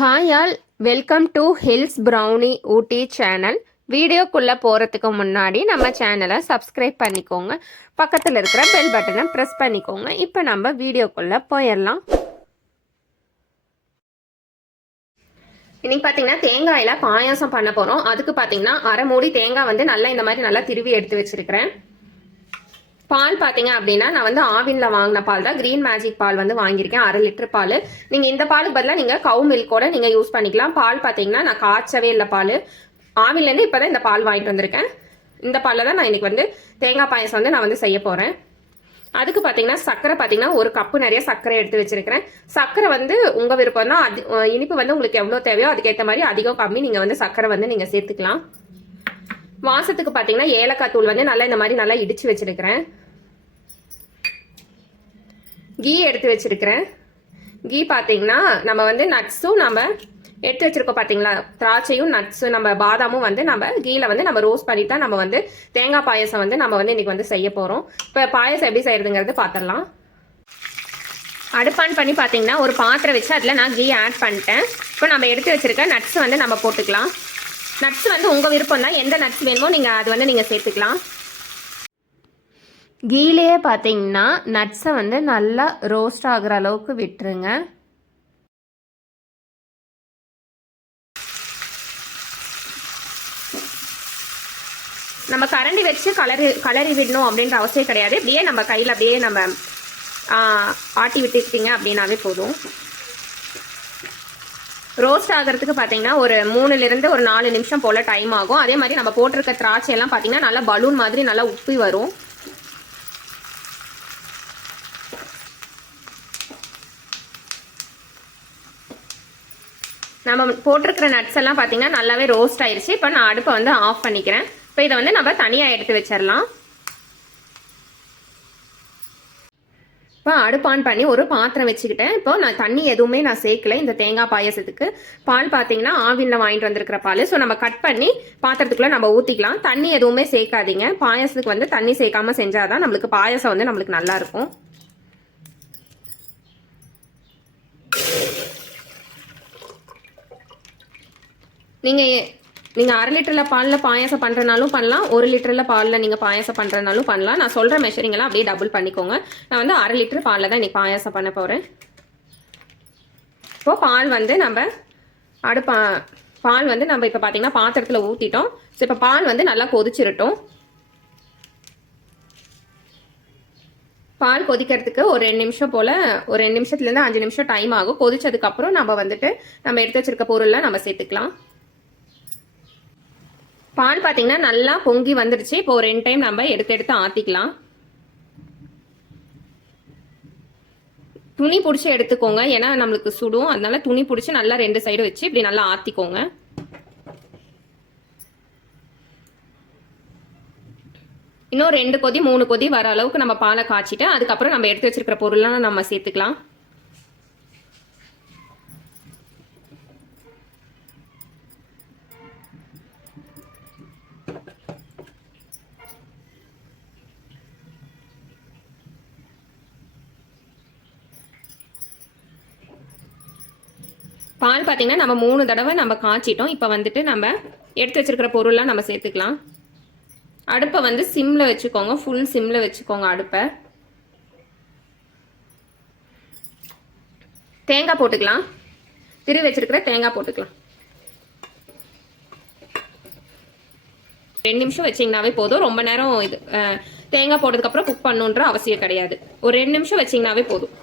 Hi all welcome to hills brownie Ooty channel வீடியோக்குள்ளே போகிறதுக்கு முன்னாடி நம்ம சேனலை சப்ஸ்கிரைப் பண்ணிக்கோங்க. பக்கத்தில் இருக்கிற பெல் பட்டனை ப்ரெஸ் பண்ணிக்கோங்க. இப்போ நம்ம வீடியோக்குள்ளே போயிடலாம். இன்றைக்கி பார்த்தீங்கன்னா தேங்காயில் பாயாசம் பண்ண போகிறோம் அதுக்கு பார்த்தீங்கன்னா அரை மூடி தேங்காய் வந்து நல்லா இந்த மாதிரி நல்லா திருவி எடுத்து வச்சுருக்கிறேன். பால் பார்த்தீங்க அப்படின்னா நான் வந்து ஆவினில் வாங்கின பால் தான். க்ரீன் மேஜிக் பால் வந்து வாங்கியிருக்கேன். அரை லிட்டர் பால். நீங்கள் இந்த பாலுக்கு பதிலாக நீங்கள் கவு மில்கோட நீங்கள் யூஸ் பண்ணிக்கலாம். பால் பார்த்தீங்கன்னா நான் காய்ச்சவே இல்லை பால். ஆவின்லேருந்து இப்போ தான் இந்த பால் வாங்கிட்டு வந்திருக்கேன். இந்த பாலில் தான் நான் இன்னைக்கு வந்து தேங்காய் பாயசம் வந்து நான் வந்து செய்ய போகிறேன் அதுக்கு பார்த்தீங்கன்னா சர்க்கரை பார்த்தீங்கன்னா ஒரு கப்பு நிறைய சர்க்கரை எடுத்து வச்சிருக்கிறேன். சர்க்கரை வந்து உங்கள் விருப்பம் தான் அது இனிப்பு வந்து உங்களுக்கு எவ்வளோ தேவையோ அதுக்கேற்ற மாதிரி அதிகம் கம்மி நீங்கள் வந்து சர்க்கரை வந்து நீங்கள் சேர்த்துக்கலாம். வாசத்துக்கு பார்த்தீங்கன்னா ஏலக்காய் தூள் வந்து நல்லா இந்த மாதிரி நல்லா இடிச்சு வச்சிருக்கிறேன். கீ எடுத்து வச்சிருக்கிறேன். கீ பார்த்தீங்கன்னா நம்ம வந்து நட்ஸும் நம்ம எடுத்து வச்சிருக்கோம் பார்த்தீங்களா திராட்சையும் நட்ஸும் நம்ம பாதாமும் வந்து நம்ம கீல வந்து நம்ம ரோஸ்ட் பண்ணி தான் நம்ம வந்து தேங்காய் பாயசம் வந்து நம்ம வந்து இன்னைக்கு வந்து செய்ய போகிறோம் இப்போ பாயசம் எப்படி செய்யறதுங்கிறது பார்த்துடலாம் அடுப்பான் பண்ணி பார்த்தீங்கன்னா ஒரு பாத்திரம் வச்சு அதில் நான் கீ ஆட் பண்ணிட்டேன். இப்போ நம்ம எடுத்து வச்சிருக்க நட்ஸ் வந்து நம்ம போட்டுக்கலாம். நட்ஸ் வந்து உங்கள் விருப்பம் தான் எந்த நட்ஸ் வேணுமோ நீங்கள் அது வந்து நீங்கள் சேர்த்துக்கலாம். கீலேயே பார்த்தீங்கன்னா நட்ஸை வந்து நல்லா ரோஸ்ட் ஆகுற அளவுக்கு விட்டுருங்க. நம்ம கரண்டி வச்சு கலரி கலரி விடணும் அப்படின்ற அவசியம் கிடையாது. இப்படியே நம்ம கையில் அப்படியே நம்ம ஆட்டி விட்டுக்கிட்டீங்க அப்படின்னாவே போதும். ரோஸ்ட் ஆகிறதுக்கு பார்த்தீங்கன்னா ஒரு மூணுலேருந்து ஒரு நாலு நிமிஷம் போல் டைம் ஆகும். அதே மாதிரி நம்ம போட்டிருக்க திராட்சை எல்லாம் பார்த்தீங்கன்னா நல்லா பலூன் மாதிரி நல்லா உப்பி வரும். நம்ம போட்டிருக்கிற நட்ஸ் எல்லாம் பார்த்தீங்கன்னா நல்லாவே ரோஸ்ட் ஆயிருச்சு. இப்போ நான் அடுப்பை வந்து ஆஃப் பண்ணிக்கிறேன். இப்போ இதை வந்து நம்ம தனியாக எடுத்து வச்சிடலாம். இப்போ அடுப்பு ஆன் பண்ணி ஒரு பாத்திரம் வச்சுக்கிட்டேன். இப்போ நான் தண்ணி எதுவுமே நான் சேர்க்கல. இந்த தேங்காய் பாயசத்துக்கு. பால் பார்த்தீங்கன்னா ஆவினில் வாங்கிட்டு வந்திருக்கிற பால். ஸோ நம்ம கட் பண்ணி பாத்திரத்துக்குள்ளே நம்ம ஊற்றிக்கலாம் தண்ணி எதுவுமே சேர்க்காதீங்க. பாயசத்துக்கு வந்து தண்ணி சேர்க்காம செஞ்சாதான் நம்மளுக்கு பாயசம் வந்து நம்மளுக்கு நல்லா இருக்கும். நீங்கள் நீங்கள் அரை லிட்டரில் பாலில் பாயாசம் பண்ணுறனாலும் பண்ணலாம். ஒரு லிட்டரில் பாலில் நீங்கள் பாயாசம் பண்ணுறனாலும் பண்ணலாம். நான் சொல்கிற மெஷரிங்கெல்லாம் அப்படியே டபுள் பண்ணிக்கோங்க. நான் வந்து அரை லிட்டர் பாலில் தான் நீ பாயாசம் பண்ண போகிறேன் இப்போது பால் வந்து நம்ம அடுப்பா பால் வந்து நம்ம இப்போ பார்த்தீங்கன்னா பாத்திரத்தில் ஊற்றிட்டோம் ஸோ இப்போ பால் வந்து நல்லா கொதிச்சிருட்டோம். பால் கொதிக்கிறதுக்கு ஒரு ரெண்டு நிமிஷம் போல் ஒரு ரெண்டு நிமிஷத்துலேருந்து அஞ்சு நிமிஷம் டைம் ஆகும். கொதிச்சதுக்கப்புறம் நம்ம வந்துட்டு நம்ம எடுத்து வச்சிருக்க பொருளெலாம் நம்ம சேர்த்துக்கலாம். பால் பார்த்தீங்கன்னா நல்லா பொங்கி வந்துருச்சு இப்போ ஒரு ரெண்டு டைம் நம்ம எடுத்து எடுத்து ஆற்றிக்கலாம் துணி பிடிச்சி எடுத்துக்கோங்க. ஏன்னா நம்மளுக்கு சுடும். அதனால துணி பிடிச்சி நல்லா ரெண்டு சைடு வச்சு இப்படி நல்லா ஆற்றிக்கோங்க இன்னும் ரெண்டு கொதி மூணு கொதி வர அளவுக்கு நம்ம பாலை காய்ச்சிட்டு அதுக்கப்புறம் நம்ம எடுத்து வச்சிருக்கிற பொருள்லாம் நம்ம சேர்த்துக்கலாம். பால் பார்த்தீங்கன்னா நம்ம மூணு தடவை நம்ம காய்ச்சிட்டோம். இப்போ வந்துட்டு நம்ம எடுத்து வச்சிருக்கிற பொருள்லாம் நம்ம சேர்த்துக்கலாம். அடுப்பை வந்து சிம்மில் வச்சுக்கோங்க. ஃபுல் சிம்மில் வச்சுக்கோங்க அடுப்பை. தேங்காய் போட்டுக்கலாம். திரு வச்சுருக்கிற தேங்காய் போட்டுக்கலாம். ரெண்டு நிமிஷம் வச்சிங்கனாவே போதும். ரொம்ப நேரம் இது தேங்காய் போட்டதுக்கப்புறம் குக் பண்ணுன்ற அவசியம் கிடையாது. ஒரு ரெண்டு நிமிஷம் வச்சிங்கனாவே போதும்.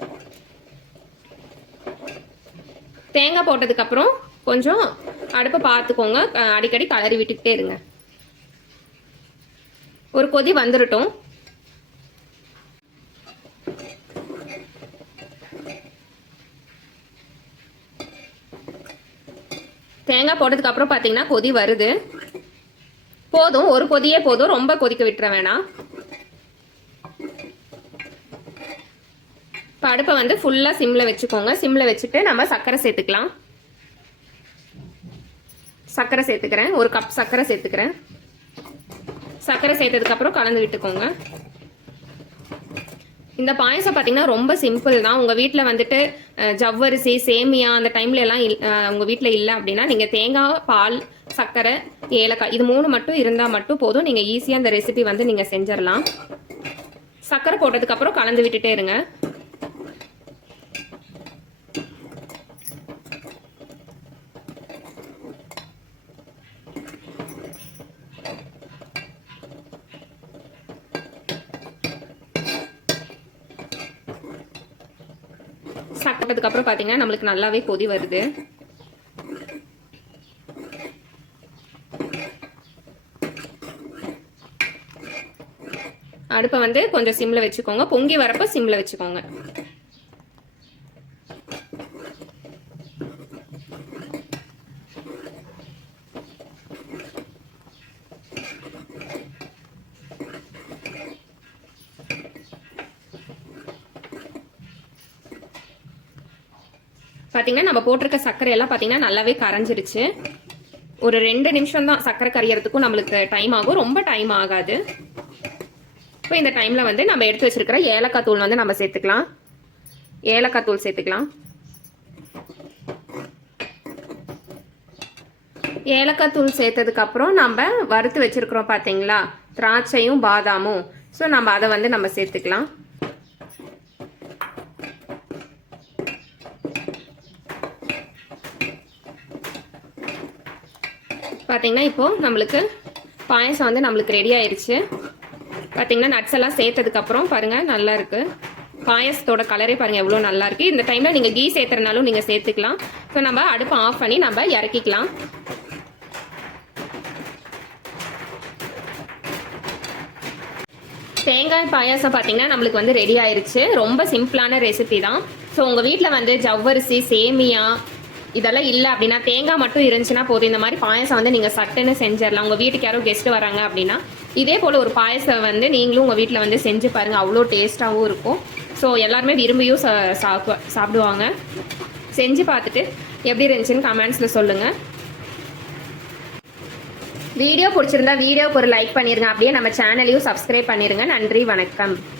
தேங்காய் போட்டதுக்கப்புறம் கொஞ்சம் அடுப்பை பார்த்துக்கோங்க. அடிக்கடி கலரி விட்டுக்கிட்டே இருங்க. ஒரு கொதி வந்துடட்டும் தேங்காய் போட்டதுக்கப்புறம் பார்த்தீங்கன்னா கொதி வருது. போதும். ஒரு கொதியே போதும். ரொம்ப கொதிக்க விட்டுற வேணாம். இப்போ அடுப்பை வந்து ஃபுல்லாக சிம்மில் வச்சுக்கோங்க. சிம்மில் வச்சுட்டு நம்ம சர்க்கரை சேர்த்துக்கலாம். சர்க்கரை சேர்த்துக்கிறேன். ஒரு கப் சர்க்கரை சேர்த்துக்கிறேன். சர்க்கரை சேர்த்ததுக்கப்புறம் கலந்து விட்டுக்கோங்க. இந்த பாயசம் பார்த்தீங்கன்னா ரொம்ப சிம்பிள் தான். உங்கள் வீட்டில் வந்துட்டு ஜவ்வரிசி சேமியா அந்த டைம்ல எல்லாம் இல் உங்கள் வீட்டில் இல்லை அப்படின்னா நீங்கள் தேங்காய் பால் சர்க்கரை ஏலக்காய் இது மூணு மட்டும் இருந்தால் மட்டும் போதும். நீங்கள் ஈஸியாக அந்த ரெசிபி வந்து நீங்கள் செஞ்சிடலாம். சர்க்கரை போட்டதுக்கப்புறம் கலந்து விட்டுட்டே இருங்க. சாப்பிட்டதுக்கு அப்புறம் பார்த்தீங்கன்னா நம்மளுக்கு நல்லாவே கொதி வருது. அடுப்பை வந்து கொஞ்சம் சிம்ல வச்சுக்கோங்க. பொங்கி வரப்ப சிம்ல வச்சுக்கோங்க. பார்த்தீங்கன்னா நம்ம போட்டிருக்க சர்க்கரை எல்லாம் பார்த்தீங்கன்னா நல்லாவே கரைஞ்சிருச்சு. ஒரு ரெண்டு நிமிஷம் தான் சர்க்கரை கரையிறதுக்கும் நம்மளுக்கு டைம் ஆகும். ரொம்ப டைம் ஆகாது. இப்போ இந்த டைமில் வந்து நம்ம எடுத்து வச்சிருக்கிற ஏலக்காய் தூள் வந்து நம்ம சேர்த்துக்கலாம். ஏலக்காய் தூள் சேர்த்துக்கலாம். ஏலக்காய் தூள் சேர்த்ததுக்கப்புறம் நம்ம வறுத்து வச்சுருக்குறோம் பார்த்தீங்களா திராட்சையும் பாதாமும். ஸோ நம்ம அதை வந்து நம்ம சேர்த்துக்கலாம். பார்த்தீங்கன்னா இப்போது நம்மளுக்கு பாயசம் வந்து நம்மளுக்கு ரெடி ஆயிடுச்சு பார்த்தீங்கன்னா நட்ஸ் எல்லாம் சேர்த்ததுக்கப்புறம் பாருங்கள் நல்லா இருக்குது பாயசத்தோட கலரே பாருங்கள் எவ்வளோ நல்லா இருக்குது இந்த டைமில் நீங்கள் கீ சேர்த்துறனாலும் நீங்கள் சேர்த்துக்கலாம். ஸோ நம்ம அடுப்பை ஆஃப் பண்ணி நம்ம இறக்கிக்கலாம். தேங்காய் பாயாசம் பார்த்தீங்கன்னா நம்மளுக்கு வந்து ரெடி ஆயிருச்சு. ரொம்ப சிம்பிளான ரெசிபி தான். ஸோ உங்கள் வீட்டில் வந்து ஜவ்வரிசி சேமியா இதெல்லாம் இல்லை அப்படின்னா தேங்காய் மட்டும் இருந்துச்சுன்னா போதும். இந்த மாதிரி பாயசம் வந்து நீங்கள் சட்டுன்னு செஞ்சிடலாம். உங்கள் வீட்டுக்கு யாரோ கெஸ்ட் வராங்க அப்படின்னா இதே போல் ஒரு பாயசம் வந்து நீங்களும் உங்கள் வீட்டில் வந்து செஞ்சு பாருங்கள் அவ்வளோ டேஸ்ட்டாகவும் இருக்கும். ஸோ எல்லாருமே விரும்பியும் சாப்பு- சாப்பிடுவாங்க. செஞ்சு பார்த்துட்டு எப்படி இருந்துச்சுன்னு கமெண்ட்ஸில் சொல்லுங்கள் வீடியோ பிடிச்சிருந்தா வீடியோக்கு ஒரு லைக் பண்ணிடுங்க அப்படியே நம்ம சேனலையும் சப்ஸ்கிரைப் பண்ணிடுங்க நன்றி வணக்கம்.